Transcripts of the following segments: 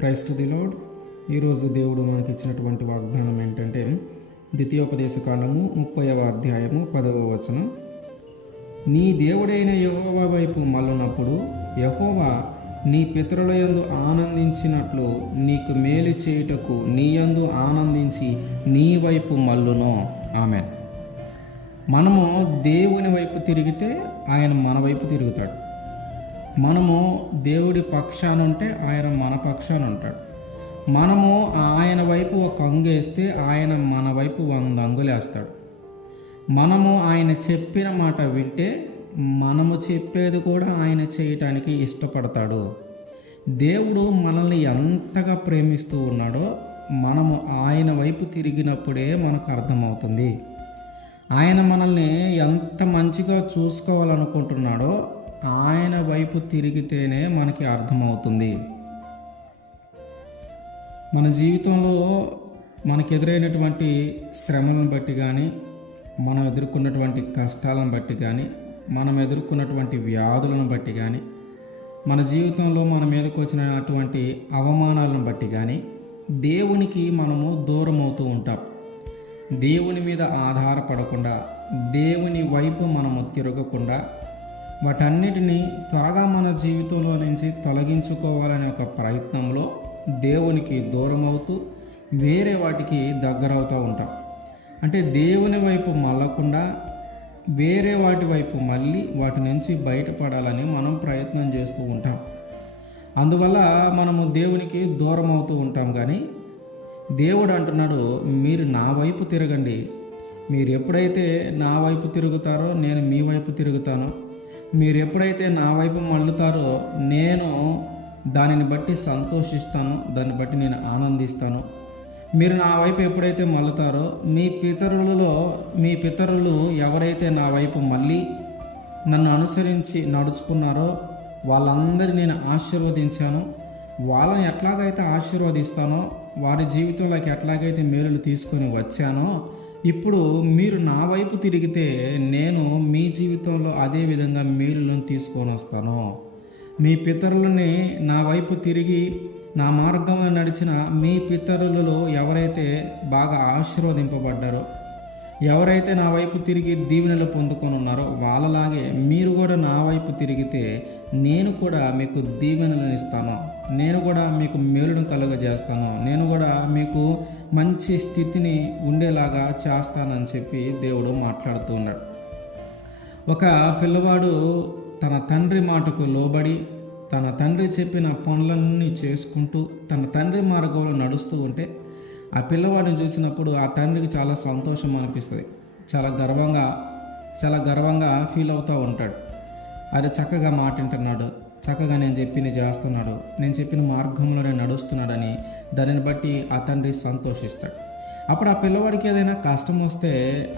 Praise to the lord. ఈరోజు దేవుడు మనకి ఇచ్చినటువంటి వాగ్దానం ఏంటంటే ద్వితీయోపదేశకాండము 30వ అధ్యాయము 10వ వచనం. నీ దేవుడైన యెహోవా వైపు మళ్ళునప్పుడు యెహోవా నీ పితరుల యందు ఆనందించినట్లు నీకు మేలు చేయుటకు నీ యందు ఆనందించి నీ వైపు మళ్ళును. ఆమేన్. మనము దేవుని వైపు తిరిగితే ఆయన మన వైపు తిరుగుతాడు. మనము దేవుడి పక్షాన ఉంటే ఆయన మన పక్షాన ఉంటాడు. మనము ఆయన వైపు ఒక అంగేస్తే ఆయన మన వైపు 100 అంగులేస్తాడు. మనము ఆయన చెప్పిన మాట వింటే మనము చెప్పేది కూడా ఆయన చేయటానికి ఇష్టపడతాడు. దేవుడు మనల్ని ఎంతగా ప్రేమిస్తూ ఉన్నాడో మనము ఆయన వైపు తిరిగినప్పుడే మనకు అర్థమవుతుంది. ఆయన మనల్ని ఎంత మంచిగా చూసుకోవాలనుకుంటున్నాడో ఆయన వైపు తిరిగితేనే మనకి అర్థమవుతుంది. మన జీవితంలో మనకు ఎదురైనటువంటి శ్రమలను బట్టి కానీ, మనం ఎదుర్కొన్నటువంటి కష్టాలను బట్టి కానీ, మనం ఎదుర్కొన్నటువంటి వ్యాధులను బట్టి కానీ, మన జీవితంలో మన మీదకు వచ్చినటువంటి అవమానాలను బట్టి కానీ దేవునికి మనము దూరం అవుతూ ఉంటాం. దేవుని మీద ఆధారపడకుండా, దేవుని వైపు మనము తిరగకుండా, వాటన్నిటినీ త్వరగా మన జీవితంలో నుంచి తొలగించుకోవాలనే ఒక ప్రయత్నంలో దేవునికి దూరం అవుతూ వేరే వాటికి దగ్గరవుతూ ఉంటాం. అంటే దేవుని వైపు మళ్ళకుండా వేరే వాటి వైపు మళ్ళీ వాటి నుంచి బయటపడాలని మనం ప్రయత్నం చేస్తూ ఉంటాం. అందువల్ల మనము దేవునికి దూరం అవుతూ ఉంటాం. కానీ దేవుడు అంటున్నాడు, మీరు నా వైపు తిరగండి. మీరు ఎప్పుడైతే నా వైపు తిరుగుతారో నేను మీ వైపు తిరుగుతాను. మీరు ఎప్పుడైతే నా వైపు మళ్ళుతారో నేను దానిని బట్టి సంతోషిస్తాను, దాన్ని బట్టి నేను ఆనందిస్తాను. మీరు నా వైపు ఎప్పుడైతే మళ్ళుతారో మీ పితరులు ఎవరైతే నా వైపు మళ్ళీ నన్ను అనుసరించి నడుచుకున్నారో వాళ్ళందరినీ నేను ఆశీర్వదించాను. వాళ్ళని ఎట్లాగైతే ఆశీర్వదిస్తానో, వారి జీవితంలోకి ఎట్లాగైతే మేలులు తీసుకొని వచ్చానో, ఇప్పుడు మీరు నా వైపు తిరిగితే నేను మీ జీవితంలో అదే విధంగా మేలులను తీసుకొని వస్తాను. మీ పితరులని నా వైపు తిరిగి నా మార్గంలో నడిచిన మీ పితరులలో ఎవరైతే బాగా ఆశీర్వదింపబడ్డారో, ఎవరైతే నా వైపు తిరిగి దీవెనలు పొందుకొని ఉన్నారో వాళ్ళలాగే మీరు కూడా నా వైపు తిరిగితే నేను కూడా మీకు దీవెనలను ఇస్తాను. నేను కూడా మీకు మేలును కలుగజేస్తాను. నేను కూడా మీకు మంచి స్థితిని ఉండేలాగా చేస్తానని చెప్పి దేవుడు మాట్లాడుతూ ఉన్నాడు. ఒక పిల్లవాడు తన తండ్రి మాటకు లోబడి తన తండ్రి చెప్పిన పనులన్నీ చేసుకుంటూ తన తండ్రి మార్గంలో నడుస్తూ ఉంటే ఆ పిల్లవాడిని చూసినప్పుడు ఆ తండ్రికి చాలా సంతోషం అనిపిస్తుంది. చాలా గర్వంగా ఫీల్ అవుతూ ఉంటాడు. అది చక్కగా మాట వింటున్నాడు, చక్కగా నేను చెప్పింది చేస్తున్నాడు, నేను చెప్పిన మార్గంలోనే నడుస్తున్నాడని దానిని బట్టి ఆ తండ్రి సంతోషిస్తాడు. అప్పుడు ఆ పిల్లవాడికి ఏదైనా కష్టం వస్తే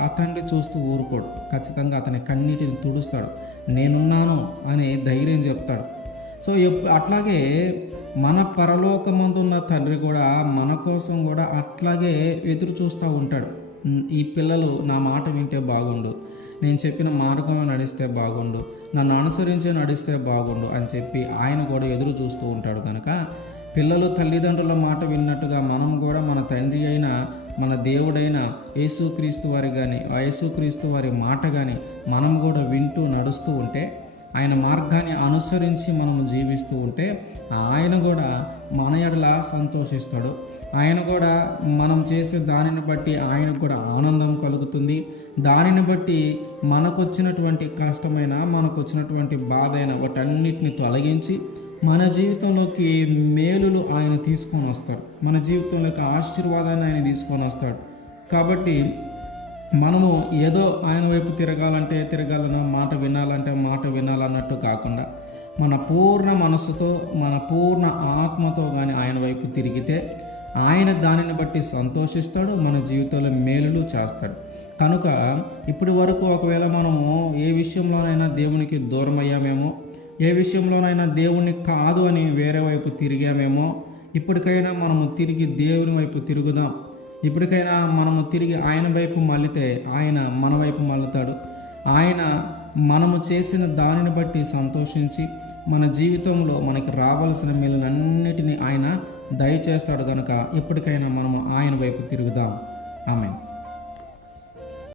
ఆ తండ్రి చూస్తూ ఊరుకోడు. ఖచ్చితంగా అతని కన్నీటిని తుడుస్తాడు. నేనున్నాను అని ధైర్యం చెప్తాడు. సో అట్లాగే మన పరలోకమందున్న తండ్రి కూడా మన కోసం కూడా అట్లాగే ఎదురు చూస్తూ ఉంటాడు. ఈ పిల్లలు నా మాట వింటే బాగుండు, నేను చెప్పిన మార్గంలో నడిస్తే బాగుండు, నన్ను అనుసరించి నడిస్తే బాగుండు అని చెప్పి ఆయన కూడా ఎదురు చూస్తూ ఉంటాడు. కనుక పిల్లలు తల్లిదండ్రుల మాట విన్నట్టుగా మనం కూడా మన తండ్రి అయిన మన దేవుడైన యేసుక్రీస్తు వారి మాట కానీ మనం కూడా వింటూ నడుస్తూ ఉంటే, ఆయన మార్గాన్ని అనుసరించి మనము జీవిస్తూ ఉంటే ఆయన కూడా మన ఎడల సంతోషిస్తాడు. ఆయన కూడా మనం చేసే దానిని బట్టి ఆయనకు కూడా ఆనందం కలుగుతుంది. దానిని బట్టి మనకొచ్చినటువంటి కష్టమైన, మనకొచ్చినటువంటి బాధ అయిన వాటన్నిటిని తొలగించి మన జీవితంలోకి మేలులు ఆయన తీసుకొని వస్తాడు. మన జీవితంలోకి ఆశీర్వాదాన్ని ఆయన తీసుకొని వస్తాడు. కాబట్టి మనము ఏదో ఆయన వైపు తిరగాలన్న మాట వినాలన్నట్టు కాకుండా మన పూర్ణ మనసుతో మన పూర్ణ ఆత్మతో కానీ ఆయన వైపు తిరిగితే ఆయన దానిని బట్టి సంతోషిస్తాడు, మన జీవితంలో మేలులు చేస్తాడు. కనుక ఇప్పటి వరకు ఒకవేళ మనము ఏ విషయంలోనైనా దేవునికి దూరం అయ్యామేమో, ఏ విషయంలోనైనా దేవుని కాదు అని వేరే వైపు తిరిగామేమో, ఇప్పటికైనా మనము తిరిగి దేవుని వైపు తిరుగుదాం. ఇప్పటికైనా మనము తిరిగి ఆయన వైపు మళ్ళితే ఆయన మన వైపు మళ్ళుతాడు. ఆయన మనము చేసిన దానిని బట్టి సంతోషించి మన జీవితంలో మనకి రావాల్సిన మేలులన్నిటినీ ఆయన దయచేస్తాడు కనుక ఇప్పటికైనా మనము ఆయన వైపు తిరుగుదాం. ఆమేన్.